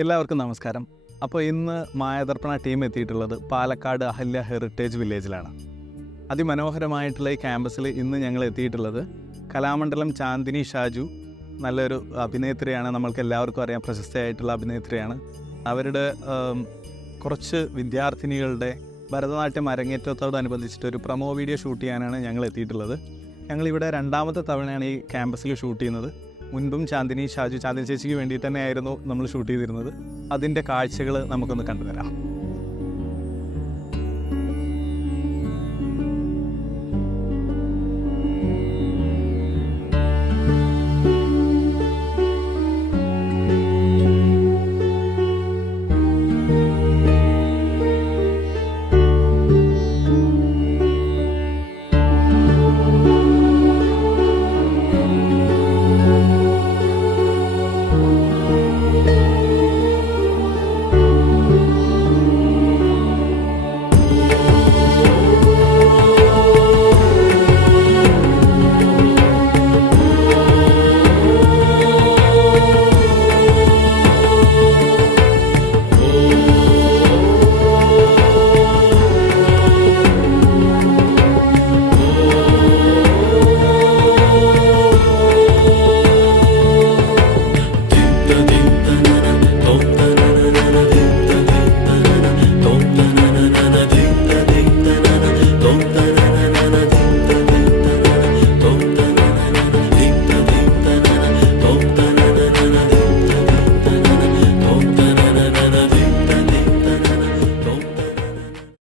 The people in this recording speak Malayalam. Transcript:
എല്ലാവർക്കും നമസ്കാരം. അപ്പോൾ ഇന്ന് മായദർപ്പണ ടീം എത്തിയിട്ടുള്ളത് പാലക്കാട് അഹല്യ ഹെറിറ്റേജ് വില്ലേജിലാണ്. അതിമനോഹരമായിട്ടുള്ള ഈ ക്യാമ്പസിൽ ഇന്ന് ഞങ്ങൾ എത്തിയിട്ടുള്ളത് കലാമണ്ഡലം ചാന്ദിനി ഷാജു, നല്ലൊരു അഭിനേത്രിയാണ്, നമ്മൾക്ക് എല്ലാവർക്കും അറിയാം, പ്രശസ്തയായിട്ടുള്ള അഭിനേത്രിയാണ്. അവരുടെ കുറച്ച് വിദ്യാർത്ഥിനികളുടെ ഭരതനാട്യം അരങ്ങേറ്റത്തോടനുബന്ധിച്ചിട്ട് ഒരു പ്രൊമോ വീഡിയോ ഷൂട്ട് ചെയ്യാനാണ് ഞങ്ങൾ എത്തിയിട്ടുള്ളത്. ഞങ്ങളിവിടെ രണ്ടാമത്തെ തവണയാണ് ഈ ക്യാമ്പസിൽ ഷൂട്ട് ചെയ്യുന്നത്. മുൻപും ചാന്ദിനി ചേച്ചിക്ക് വേണ്ടി തന്നെയായിരുന്നു നമ്മൾ ഷൂട്ട് ചെയ്തിരുന്നത്. അതിൻ്റെ കാഴ്ചകൾ നമുക്കൊന്ന് കണ്ടുതരാം.